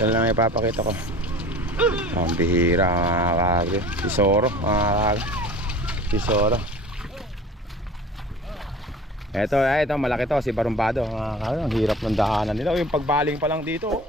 Yan lang ipapakita ko. Ang bihira mga kagri. Tesoro mga kagri. Tesoro. Ito malaki to, si Barumbado mga kagri. Ang hirap ng daanan nila. Yung pagbaling pa lang dito.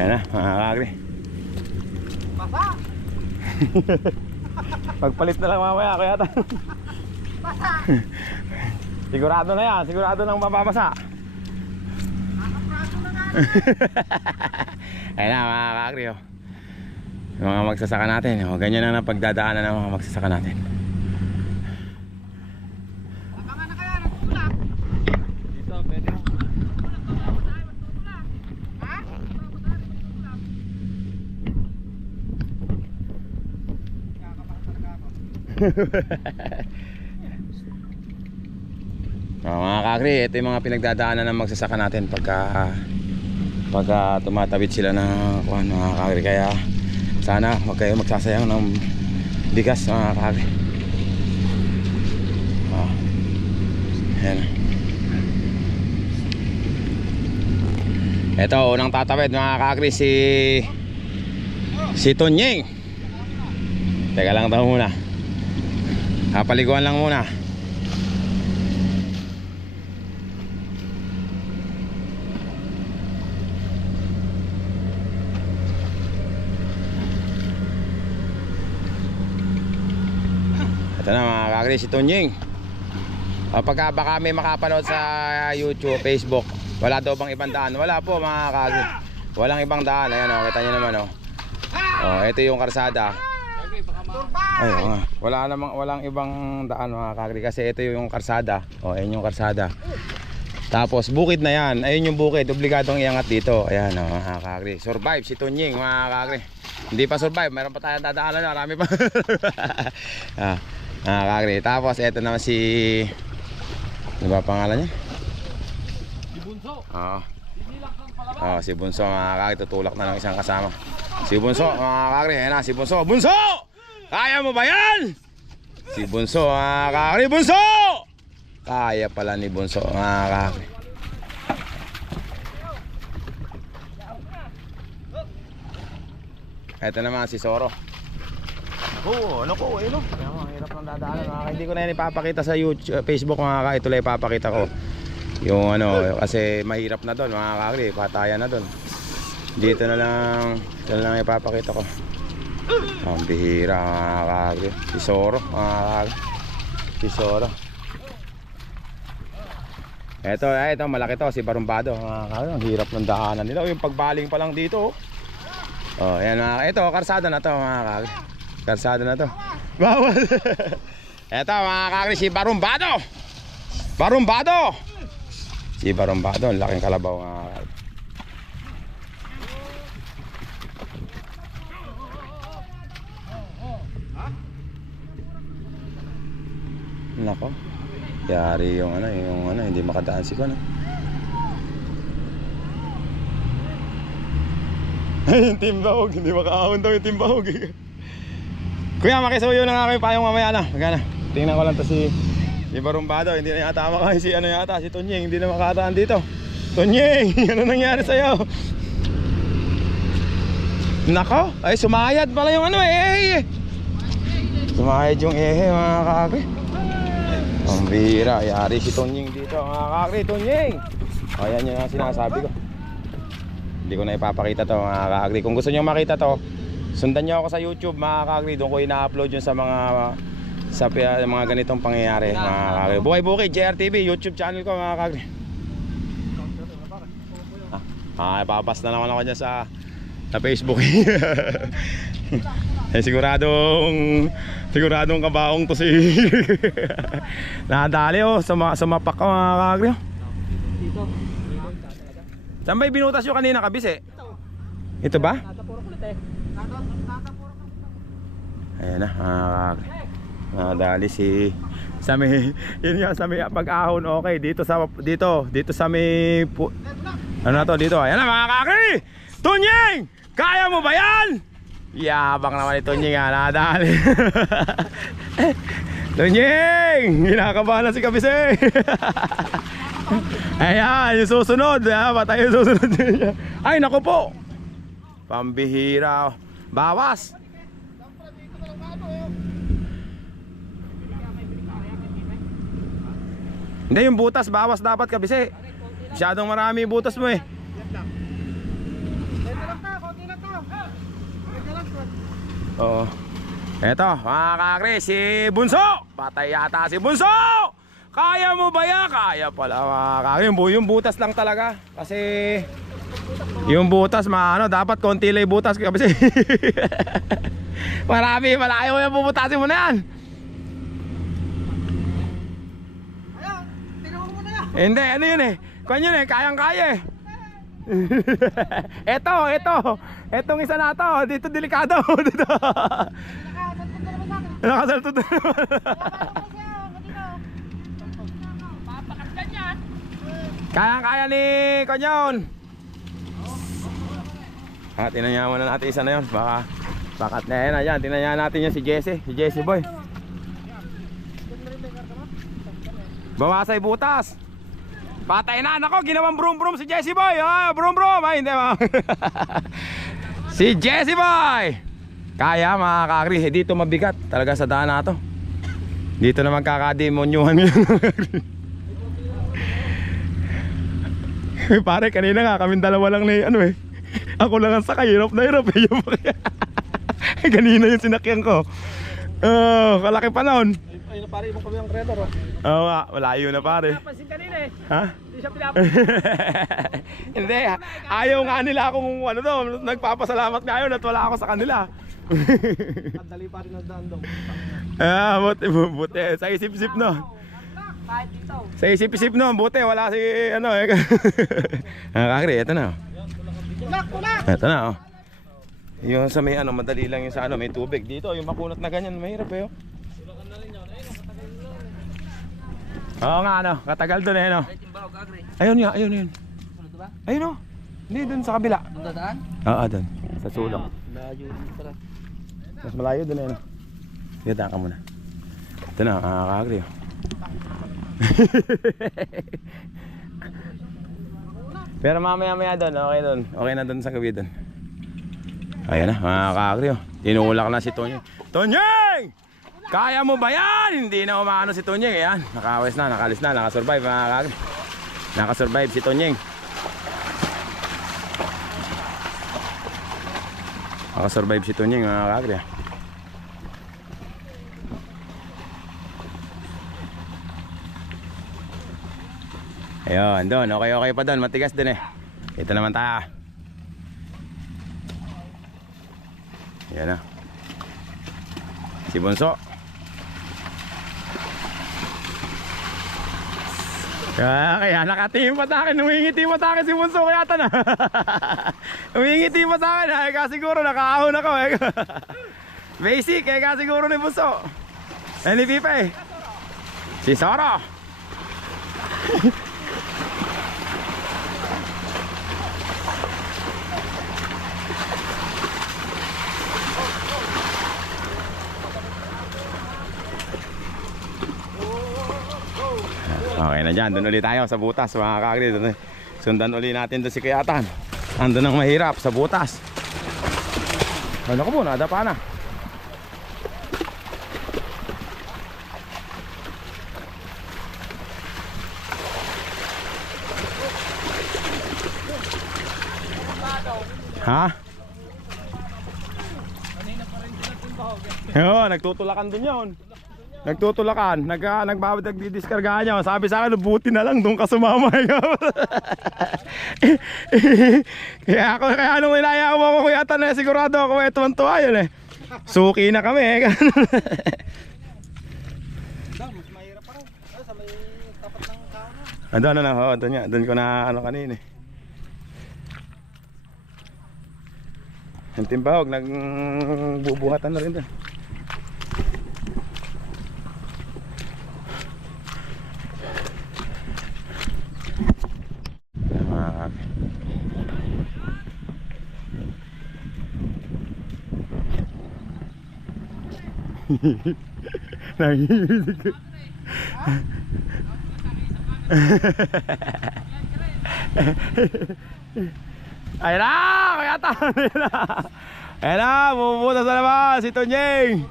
Yan na mga kagri. Basa! Pagpalit na lang mamaya kaya ta. Basa! Sigurado na yan, sigurado nang mababasa. Nakapraso na nga! Ayan na mga kagri oh. Yung mga magsasaka natin oh. Ganyan na pagdadaanan ng mga magsasaka natin. Abangan na kaya, nagtutulak! Dito, pwede mo. Ha? Mga kagri, ito yung mga pinagdadaanan ng magsasaka natin pagka tumatawid sila ng mga kagri. Kaya sana huwag kayo magsasayang ng bigas mga kagri. Ayan. Ito unang tatawid mga kagri, si Tonyeng. Teka lang daw muna, kapaliguan lang muna. Ito na mga kagri, si Tonyeng. Pagka baka may makapanood sa YouTube, Facebook, wala daw bang ibang daan? Wala po mga kagri, walang ibang daan. Ayan o, kita nyo naman o. Ito yung karsada. Ay, walang ibang daan mga kagri, kasi ito yung karsada. Ayan yung karsada. Tapos bukid na yan. Ayun yung bukid, obligadong iangat dito. Ayan o mga kagri. Survive si Tonyeng mga kagri. Hindi pa survive, mayroon pa tayong dadaanan. Marami pa. Mga kagri. Tapos ito naman si, ano ba pangalan niya? Si Bunso! Oo. Sinilak ng palaban! Si Bunso mga kagri. Tutulak na ng isang kasama. Si Bunso mga kagri. Ayan na si Bunso. Bunso! Kaya mo ba yan? Si Bunso mga kagri. Bunso! Kaya pala ni Bunso mga kagri. Ito naman si Soro. Ano ko, no? Ang hirap ng dadaanan mga kagri. Hindi ko na yan ipapakita sa YouTube, Facebook mga kagri. Ito lang ipapakita ko. Yung ano, kasi mahirap na doon mga kagri. Patayan na doon. Dito na lang ipapakita ko. Ang bihira mga kagri. Tesoro mga kagri. Tesoro. Ito malaki to, si Barumbado mga kagri. Ang hirap ng daanan nila. Yung pagbaling pa lang dito. Yan mga, ito karsada na to mga kagri. Karsada na to. Bawal. Ito mga kagri, si Barumbado. Barumbado. Si Barumbado, ang laking kalabaw mga kagri. Nako. Yari yung hindi makadaan si Kuno. Yung timbahog, hindi makaahon daw yung timbahog. Kuya, makisuyo na nga kayo payong mamaya na. Magana. Tingnan ko lang to si Barumbado. Hindi na yata makain si Tonyeng. Hindi na makataan dito. Tonyeng, ano nangyari sa'yo? Nako, ay sumayad pala yung Sumayad yung mga kagri. Ang bira, yari si Tonyeng dito mga kagri. Tonyeng! Ayan yung sinasabi ko. Hindi ko na ipapakita to mga kagri. Kung gusto nyo makita to, sundan nyo ako sa YouTube mga kagri. Doon ko ina-upload yun sa mga ganitong pangyayari mga kagri. Buhay Bukid, JRTV, YouTube channel ko mga kagri. Papas na naman ako dyan sa Facebook. Siguradong kabaong to si nadali sumapak ka mga kagri. Saan ba binutas yung kanina kabis eh? Ito ba? ate. Ayan na, nadali si sa may, yun nga sa may pag-ahon. Okay, dito sa may ano na to dito. Ayan na mga kakri. Tunying, kaya mo ba yan? Yabang naman ni Tunying, nadali. Tunying, kinakabahan na si Kabise. Ayan, yung susunod. Patay yung susunod. Ay, naku po. Pambihira. Bawas. Hindi, yung butas, bawas dapat Kabise. Masyadong marami yung butas mo eh. Oo. Eto, mga kakri, si Bunso. Patay yata si Bunso. Kaya mo ba yan? Kaya pala mga kakri. Yung butas lang talaga. Kasi yung butas, dapat konti lang yung butas Kabise. Marami, malayo yung bubutasin mo na yan. Hindi, ano yun eh. Kung yun eh, kayang-kaya eh. Etong isa na to. Dito delikado. Dito. Nakasaltod na naman. Kayang-kaya ni Konyon. Tinanyaman na natin isa na yun. Bakat na yan. Ayan, tinanyaman natin yun si Jesse. Si Jesse boy. Bawasay butas. Patay na, nako, ginawang brum-brum si Jesse Boy. Brum-brum, ay hindi ma. Si Jesse Boy. Kaya mga kakri, dito mabigat talaga sa daan na to. Dito na magkakademonyuhan yun. Pare, kanina nga kaming dalawa lang na ano eh. Ako lang ang sakay, hirap na hirap eh. Kanina yung sinakyan ko. Kalaki pa noon. Ayun na pare, ibang kami ang creator. Oo nga, malayo na pare. Napansin kanina eh. Ha? Hindi siya pinapansin. Hindi, ayaw nga nila akong nagpapasalamat ngayon at wala ako sa kanila. Ang dali pa rin ang daan daw. Buti, sa isip-isip no. Kahit dito. Sa isip-isip no, buti, wala si ano eh. Kakri, eto na. Tulak! Eto na oh. Yung sa may madali lang yung sa may tubig. Dito, yung makunat na ganyan, mahirap eh oh. Oo nga katagal doon eh no. Ayun yun. Ayun oh. Hindi doon sa kabila. Doon dadaan? Oo, doon. Sa sulok. Layo din pala. Mas malayo doon eh no. Gata ka muna. Ito na, kakagri oh. Pero mamaya doon, okay doon. Okay na doon sa gabi doon. Ayan na, kakagri oh. Tinulak na si Tonyeng. Tonyeng! Kaya mo ba yan? Hindi na umaano si Tonyeng. Ayan, nakawes na, nakalis na, nakasurvive mga kakagri. Nakasurvive si Tonyeng. Nakasurvive si Tonyeng mga kakagri. Ayun, doon, okay pa doon, matigas din eh. Ito naman tayo. Ayan na. Si Bunso. Kaya nakatingin pa sa akin, umingiti pa sa akin si Bunso kaya na. Umingiti pa sa akin, kaya siguro nakaahon ako eh. Basic, kaya siguro ni Bunso. Ni Pipe. Si Soro. Okay na dyan, doon ulit tayo sa butas mga kakagri. Sundan ulit natin doon si Kayatan. Andun ang mahirap sa butas. Ano ko po, nadapa na. Ha? Oo, nagtutulakan din yun. Nagtutulakan, nagdidiskargahan niya. Sabi sa akin, buti na lang doon ka sumama. Kaya nung inaya mo ako kuya Tan, sigurado ako tuwan-tuwa yun eh. Suki na kami eh. Mas mahirap pa rin. Sa may tapat ng tao na. Doon ko na kanina eh. Yung timbahog, nagbubuhatan na rin doon. Nangihilig ko. Ayan na! Kaya tama nila! Ayan na! Bumubutas na naman si Tonyeng!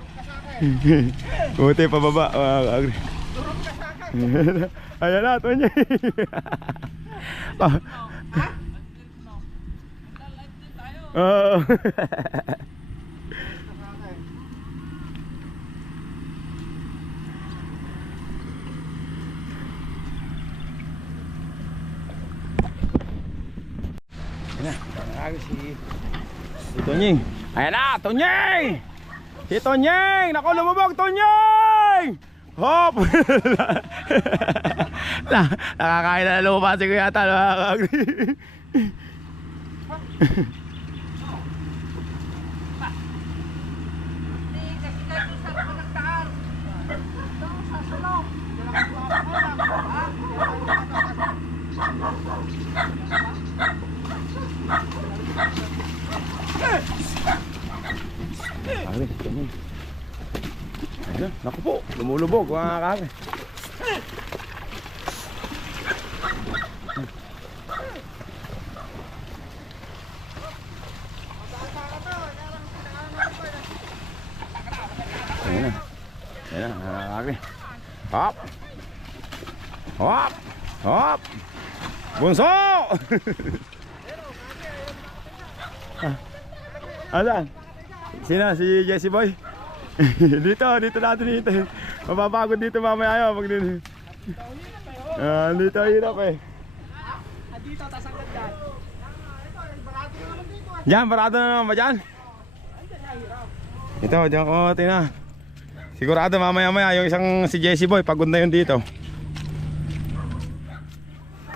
Buti pababa. Ayan na Tonyeng! Oo. Ayan na, si Tonyeng. Ayan na, Tonyeng! Si Tonyeng! Naku, lumubog, Tonyeng! Hop! Nakakain na lupa si Kuya Tal. Ayan, naku po, lumulubog mga kare. Ayan na, mga kare. Hop! Hop! Hop! Bunso! Asan? Sina? Si Jesse Boy? dito natin dito. Mapapagod dito mamaya ayaw pag dito. Dito hirap eh. Dito, tas ang ganda. Diyan, barado na naman ba dyan? Ito, diyan ko tina. Sigurado mamaya yung isang si Jesse Boy pagod na yun dito.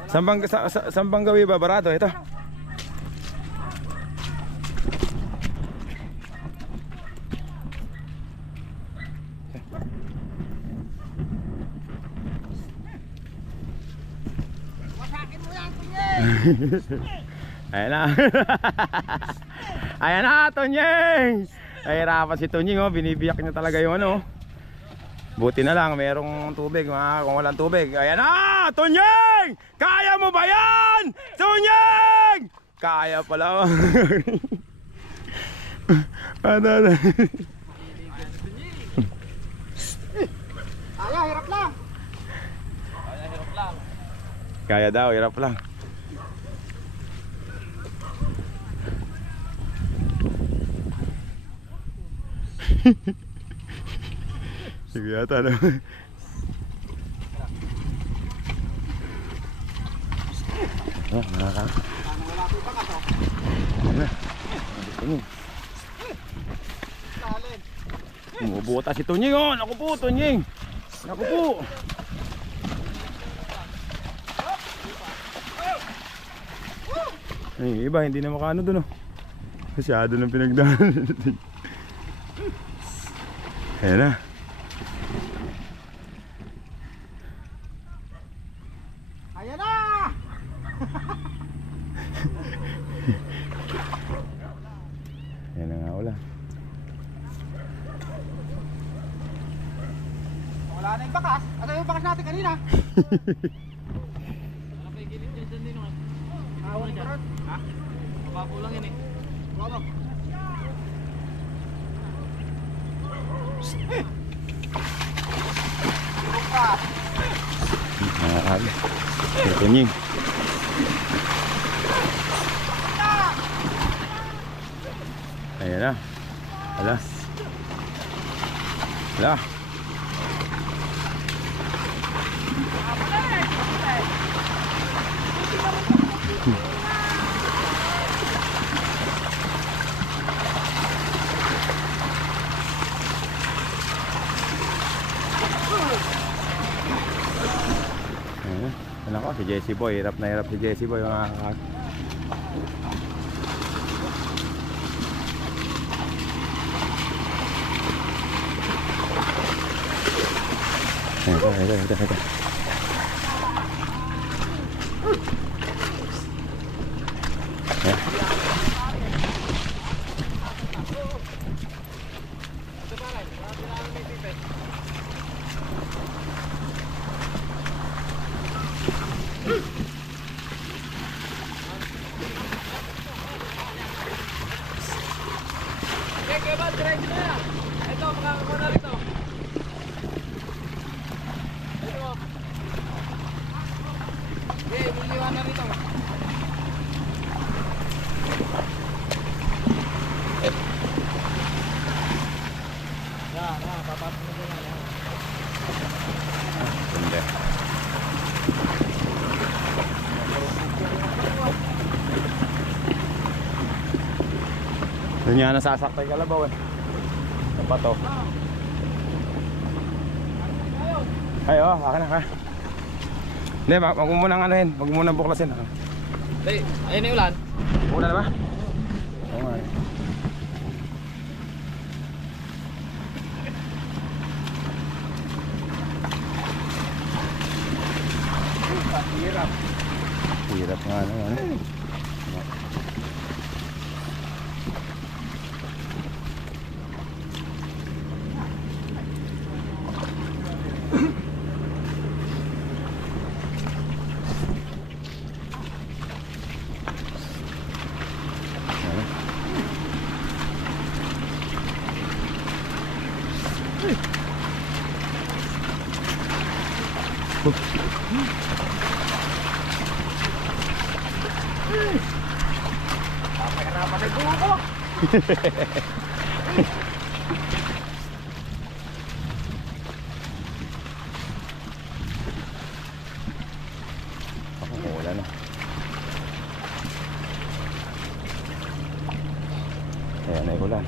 Sambang gawi ba barado? Ito. Ayan na. Ayan na Tonyeng. Nahirapan si Tonyeng oh. Binibiyak niya talaga yung ano. Buti na lang merong tubig kung walang tubig. Ayan na Tonyeng. Kaya mo ba yan Tonyeng? Kaya pala. Ano. Hirap lang. Kaya daw, hirap lang. Sige yata no. Nakaka. Umubuta si Tonyeng oh. Naku po Tonyeng. Naku po. Ay, iba hindi na makaano doon oh. Masyado ng pinagdaanan. Ayan na. Ayan na! Ayan na nga ulan. Wala na yung bakas. Ano yung bakas natin kanina? Wala pa yung gilid dyan din oh. Awan ka ron. Ha? Mababaw lang yan eh. Wala. Nakakali. Pero Tonyeng. Ayan na. Ala. Ala. Ano ko, si Jesse Boy, hirap na hirap si Jesse Boy mga Ito. Okay, ba? Diretso na yan. Ito, makakakuha na rito. Ito. Okay, liliwan na rito. Yan, papasok na dyan yan. Hindi. Doon nga nasasaktan kalabaw eh. Ano pa to? Ay, oh, akin na. Hindi, wag mo munang anuhin. Wag mo munang buklasin. Hey, ayun na yung ulan. Una na ba? Oo nga eh. Hirap nga naman. Ako wala na. Ayan ay ulan.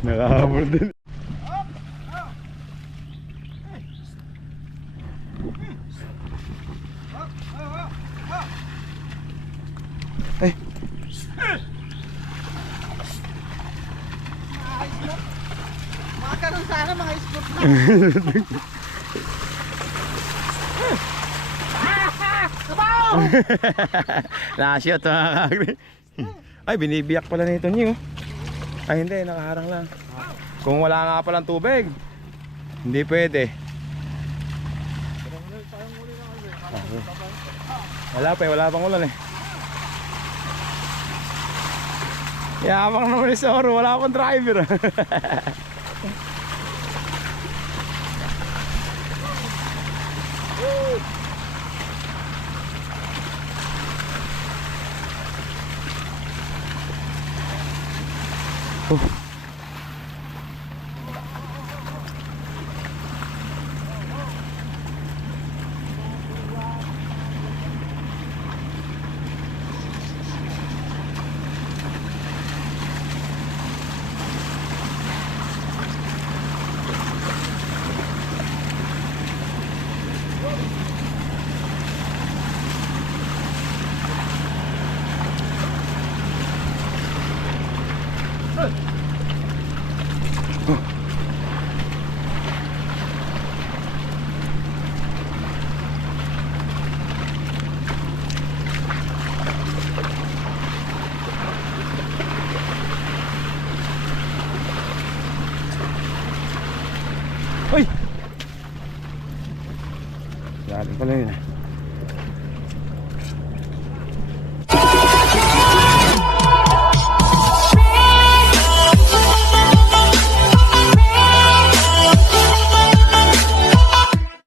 Nakahabol din. Eh. Makakaroon sana mga sport na. Nakashot mga kagri. Ay, binibiyak pala nito niyo. Ay, hindi, nakaharang lang. Kung wala nga palang tubig, hindi pwede. Wala pa eh, wala pang ulan eh. Yabang naman ni Soro, wala pang driver. Lalim pala yun eh.